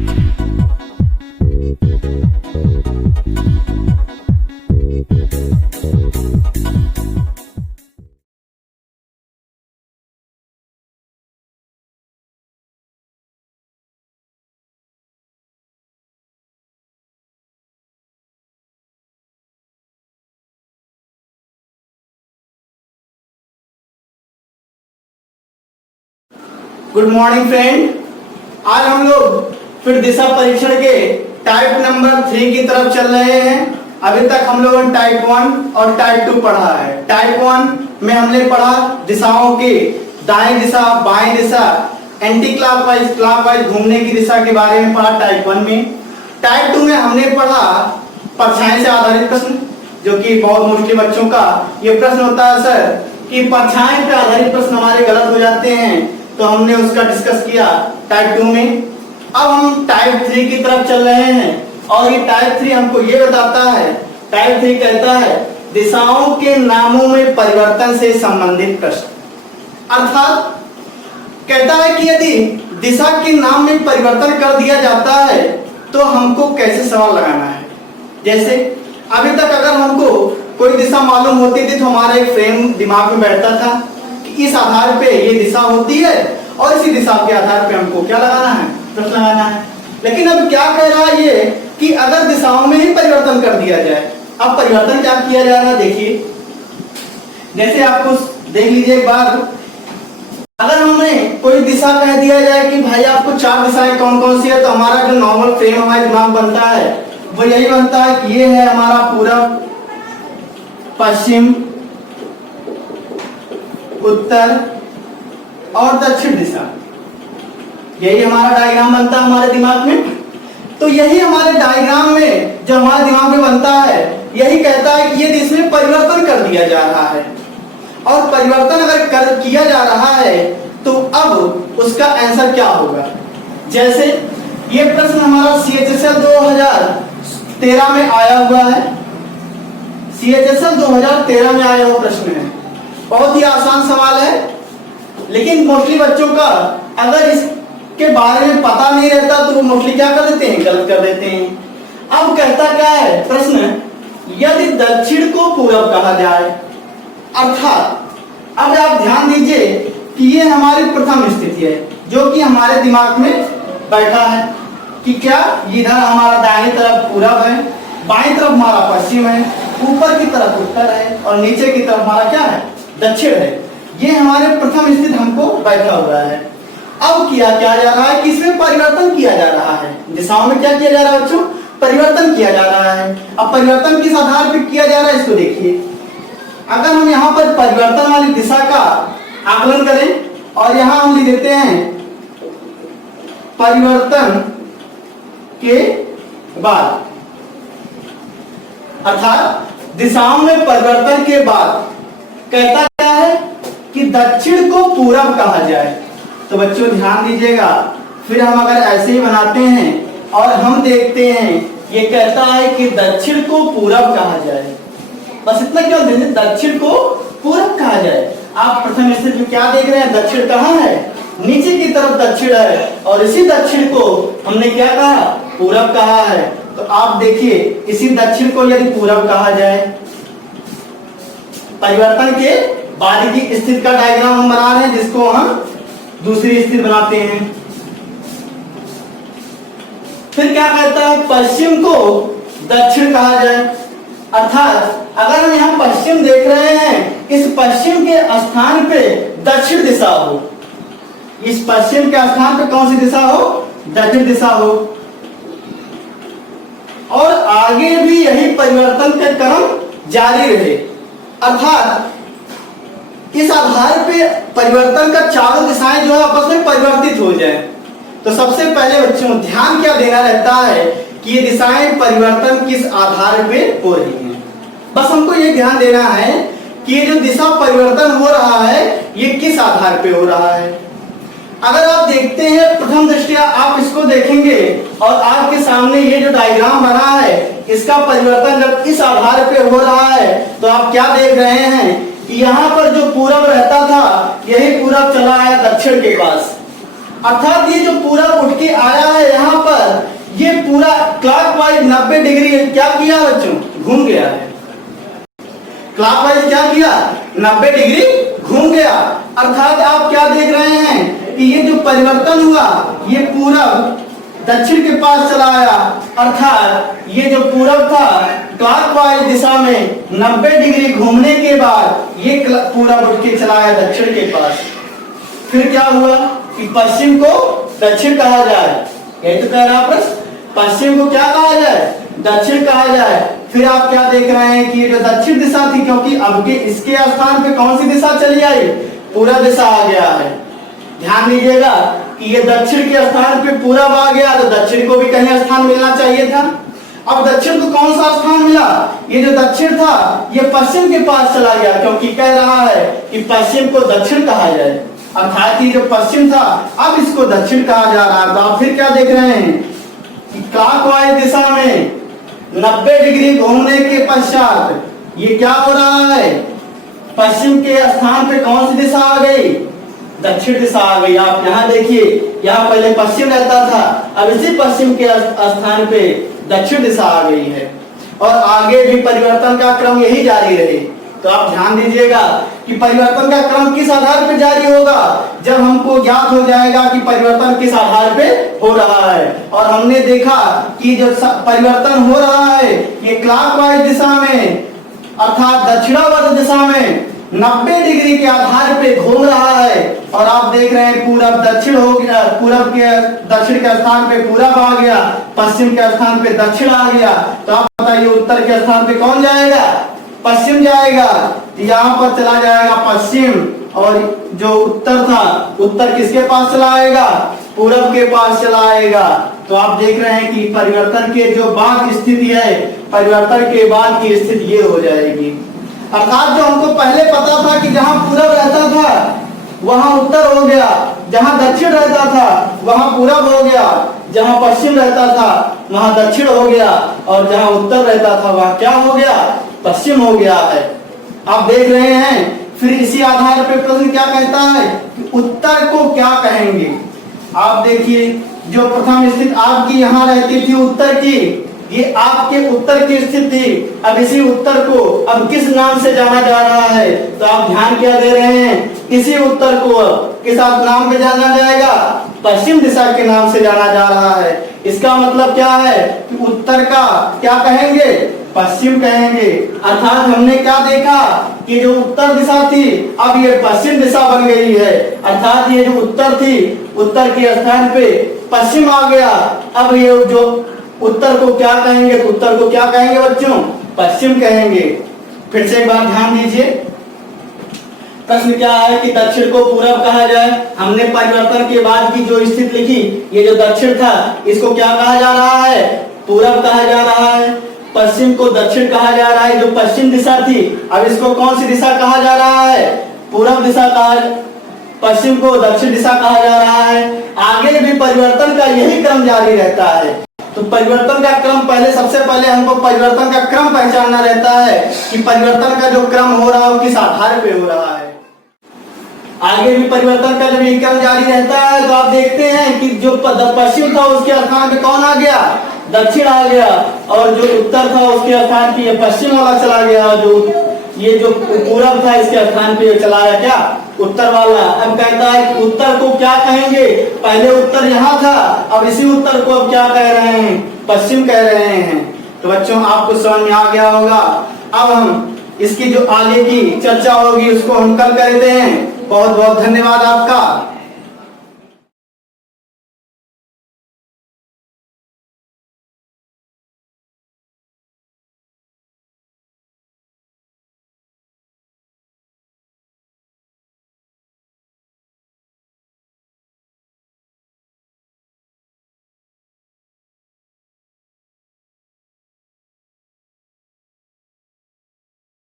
Good morning friend. आज हम लोग फिर दिशा परीक्षण के टाइप नंबर 3 की तरफ चल रहे हैं। अभी तक हम लोगों ने टाइप 1 और टाइप 2 पढ़ा है। टाइप 1 में हमने पढ़ा दिशाओं की दाएं दिशा, बाएं दिशा, एंटी क्लॉकवाइज, क्लॉकवाइज घूमने की दिशा के बारे में पढ़ा टाइप 1 में। टाइप 2 में हमने पढ़ा परछाई से आधारित प्रश्न, जो कि बहुत मोस्टली बच्चों का ये प्रश्न होता है सर कि परछाई पे आधारित प्रश्न हमारे गलत हो जाते हैं, तो हमने उसका डिस्कस किया टाइप 2 में। अब हम टाइप 3 की तरफ चल रहे हैं और ये टाइप 3 हमको ये बताता है, टाइप 3 कहता है दिशाओं के नामों में परिवर्तन से संबंधित प्रश्न। अर्थात कहता है कि यदि दिशा के नाम में परिवर्तन कर दिया जाता है तो हमको कैसे सवाल लगाना है। जैसे अभी तक अगर हमको कोई दिशा मालूम होती थी तो हमारा एक फ्रेम दिमाग में बैठता था कि इस आधार पे ये दिशा होती है और इसी दिशा के आधार पे हमको क्या लगाना है, प्रश्न लगाना है। लेकिन अब क्या कह रहा है ये कि अगर दिशाओं में ही परिवर्तन कर दिया जाए। अब परिवर्तन क्या किया जा रहा है देखिए, जैसे आपको देख लीजिए एक बार, अगर हमें कोई दिशा कह दिया जाए कि भाई आपको 4 दिशाएं कौन कौन सी है, तो हमारा जो नॉर्मल फ्रेम हमारे दिमाग बनता है वो यही बनता है कि ये है हमारा पूरब, पश्चिम, उत्तर और दक्षिण दिशा। यही हमारा डायग्राम बनता है हमारे दिमाग में। तो यही हमारे डायग्राम में जो हमारे दिमाग में बनता है यही कहता है कि ये इसमें परिवर्तन कर दिया जा रहा है। और परिवर्तन अगर किया जा रहा है तो अब उसका आंसर क्या होगा। जैसे ये प्रश्न हमारा CHSL 2013 में आया हुआ है। CHSL 2013 में आया हुआ प्रश्न है। बहुत ही आसान सवाल है, लेकिन मोस्टली बच्चों का अगर इसके बारे में पता नहीं रहता तो वो मोस्टली क्या कर देते हैं, गलत कर देते हैं। अब कहता क्या है प्रश्न, यदि दक्षिण को पूरब कहा जाए। अर्थात अब आप ध्यान दीजिए कि ये हमारी प्रथम स्थिति है जो कि हमारे दिमाग में बैठा है कि क्या इधर हमारा दाहिनी तरफ पूरब है, बाईं तरफ हमारा पश्चिम है, ऊपर की तरफ उत्तर है और नीचे की तरफ हमारा क्या है, दक्षिण है। ये हमारे प्रथम स्थिति हमको बैठा हुआ है। अब क्या जा रहा है कि इसमें परिवर्तन किया जा रहा है। दिशाओं में क्या किया जा रहा है बच्चों, परिवर्तन किया जा रहा है। अब परिवर्तन किस आधार पर किया जा रहा है इसको देखिए। अगर हम यहाँ पर परिवर्तन वाली दिशा का आकलन करें और यहाँ हम लिख देते हैं परिवर्तन के बाद, अर्थात दिशाओं में परिवर्तन के बाद कहता क्या है कि दक्षिण को पूरब कहा जाए। तो बच्चों ध्यान दीजिएगा, फिर हम अगर ऐसे ही बनाते हैं और हम देखते हैं ये कहता है कि दक्षिण को पूरब कहा जाए। बस इतना क्या देंगे, दक्षिण को पूरब कहा जाए। आप प्रथम स्थिति में क्या देख रहे हैं, दक्षिण कहाँ है, नीचे की तरफ दक्षिण है और इसी दक्षिण को हमने क्या कहा, पूरब कहा है। तो आप देखिए इसी दक्षिण को यदि पूरब कहा जाए, परिवर्तन के बाद की स्थिति का डायग्राम हम बना रहे हैं जिसको हम दूसरी स्थिति बनाते हैं। फिर क्या कहता है, पश्चिम को दक्षिण कहा जाए। अर्थात अगर हम यहाँ पश्चिम देख रहे हैं, इस पश्चिम के स्थान पे दक्षिण दिशा हो, इस पश्चिम के स्थान पे कौन सी दिशा हो, दक्षिण दिशा हो। और आगे भी यही परिवर्तन का क्रम जारी रहे। अर्थात इस आधार पे परिवर्तन का चारों दिशाएं जो है आपस में परिवर्तित हो जाए। तो सबसे पहले बच्चों ध्यान क्या देना रहता है कि ये दिशाएं परिवर्तन किस आधार पे हो रही हैं। बस हमको ये ध्यान देना है कि ये जो दिशा परिवर्तन हो रहा है ये किस आधार पे हो रहा है। अगर आप देखते हैं प्रथम दृष्टया आप इसको देखेंगे और आपके सामने ये जो डायग्राम बना है इसका परिवर्तन जब इस आधार पे हो रहा है तो आप क्या देख रहे हैं कि यहाँ पर जो पूरब रहता था यही पूरब चला आया दक्षिण के पास। अर्थात ये जो पूरब उठ के आया है यहाँ पर पूरा क्लॉकवाइज 90 डिग्री क्या किया बच्चों, घूम गया है। क्लॉकवाइज क्या किया, 90 डिग्री घूम गया। अर्थात आप क्या देख रहे हैं कि ये जो परिवर्तन हुआ ये पूरब दक्षिण के पास चला आया। अर्थात ये जो पूरब था क्लॉकवाइज दिशा में 90 डिग्री घूमने के बाद ये पूरब उठ के चला आया दक्षिण के पास। फिर क्या हुआ कि पश्चिम को दक्षिण कहा जाए, यही तो कह रहा प्रश्न, पश्चिम को क्या कहा जाए, दक्षिण कहा जाए। फिर आप क्या देख रहे हैं कि ये जो दक्षिण दिशा थी, क्योंकि अब के इसके स्थान पे कौन सी दिशा चली आई, पूरा दिशा आ गया है। ध्यान दीजिएगा कि ये दक्षिण के स्थान पे पूरब आ गया, तो दक्षिण को भी कहीं स्थान मिलना चाहिए था। अब दक्षिण को कौन सा स्थान मिला, ये जो दक्षिण था ये पश्चिम के पास चला गया, क्योंकि कह रहा है कि पश्चिम को दक्षिण कहा जाए। अर्थात ये जो पश्चिम था अब इसको दक्षिण कहा जा रहा है। तो आप फिर क्या देख रहे हैं कि क्लॉकवाइज दिशा में 90 डिग्री घूमने के पश्चात ये क्या हो रहा है, पश्चिम के स्थान पे कौन सी दिशा आ गई, दक्षिण दिशा आ गई। आप यहाँ देखिए, यहाँ पहले पश्चिम रहता था, अब इसी पश्चिम के स्थान पे दक्षिण दिशा आ गई है। और आगे भी परिवर्तन का क्रम यही जारी रहे। तो आप ध्यान दीजिएगा कि परिवर्तन का क्रम किस आधार पर जारी होगा, जब हमको ज्ञात हो जाएगा कि परिवर्तन किस आधार पे हो रहा है। और हमने देखा कि जो परिवर्तन हो रहा है ये क्लॉकवाइज दिशा में अर्थात दक्षिणावर्त दिशा में 90 डिग्री के आधार पे घूम रहा है। और आप देख रहे हैं पूरब दक्षिण हो गया, पूरब के दक्षिण के स्थान पे पूरब आ गया, पश्चिम के स्थान पे दक्षिण आ गया। तो आप बताइए उत्तर के स्थान पे कौन जाएगा, पश्चिम जाएगा। यहाँ पर चला जाएगा पश्चिम, और जो उत्तर था उत्तर किसके पास चला आएगा, पूरब के पास चला आएगा। तो आप देख रहे हैं कि परिवर्तन के जो बाद स्थिति है, परिवर्तन के बाद की स्थिति ये हो जाएगी। अर्थात जो हमको पहले पता था कि जहां पूरब रहता था वहां उत्तर हो गया, जहां दक्षिण रहता था वहां पूरब हो गया, जहां पश्चिम रहता था वहां दक्षिण हो गया, और जहां उत्तर रहता था वहां क्या हो गया, पश्चिम हो गया है। आप देख रहे हैं। फिर इसी आधार पर प्रश्न क्या कहता है कि उत्तर को क्या कहेंगे। आप देखिए जो प्रथम स्थिति आपकी यहाँ रहती थी उत्तर की, ये आपके उत्तर की स्थिति, अब इसी उत्तर को अब किस नाम से जाना जा रहा है। तो आप ध्यान क्या दे रहे हैं, इसी उत्तर को किस नाम पे जाना जाएगा, पश्चिम दिशा के नाम से जाना जा रहा है। इसका मतलब क्या है कि उत्तर का क्या कहेंगे, पश्चिम कहेंगे। अर्थात हमने क्या देखा कि जो उत्तर दिशा थी अब ये पश्चिम दिशा बन गई है। अर्थात ये जो उत्तर थी उत्तर के स्थान पे पश्चिम आ गया। अब ये जो उत्तर को क्या कहेंगे, तो उत्तर को क्या कहेंगे बच्चों, पश्चिम कहेंगे। फिर से एक बार ध्यान दीजिए, प्रश्न क्या है कि दक्षिण को पूरब कहा जाए। हमने परिवर्तन के बाद की जो स्थिति लिखी, ये जो दक्षिण था इसको क्या कहा जा रहा है, पूरब कहा जा रहा है। पश्चिम को दक्षिण कहा जा रहा है, जो पश्चिम दिशा थी अब इसको कौन सी दिशा कहा जा रहा है, पूरब दिशा कहा, पश्चिम को दक्षिण दिशा कहा जा रहा है। आगे भी परिवर्तन का यही क्रम जारी रहता है। तो परिवर्तन का क्रम पहले, सबसे पहले हमको परिवर्तन का क्रम पहचानना रहता है कि परिवर्तन का जो क्रम हो रहा है वो किस आधार पे हो रहा है। आगे भी परिवर्तन का जब ये क्रम जारी रहता है तो आप देखते हैं कि जो पश्चिम था उसके स्थान पे कौन आ गया, दक्षिण आ गया, और जो उत्तर था उसके स्थान पे पश्चिम वाला चला गया, जो ये जो पूरब था इसके स्थान पे चला गया क्या, उत्तर वाला। अब कहता है कि उत्तर को क्या कहेंगे, पहले उत्तर यहाँ था अब इसी उत्तर को अब क्या कह रहे हैं, पश्चिम कह रहे हैं। तो बच्चों आपको समझ में आ गया होगा। अब हम इसकी जो आगे की चर्चा होगी उसको हम कल करते हैं। बहुत बहुत धन्यवाद आपका।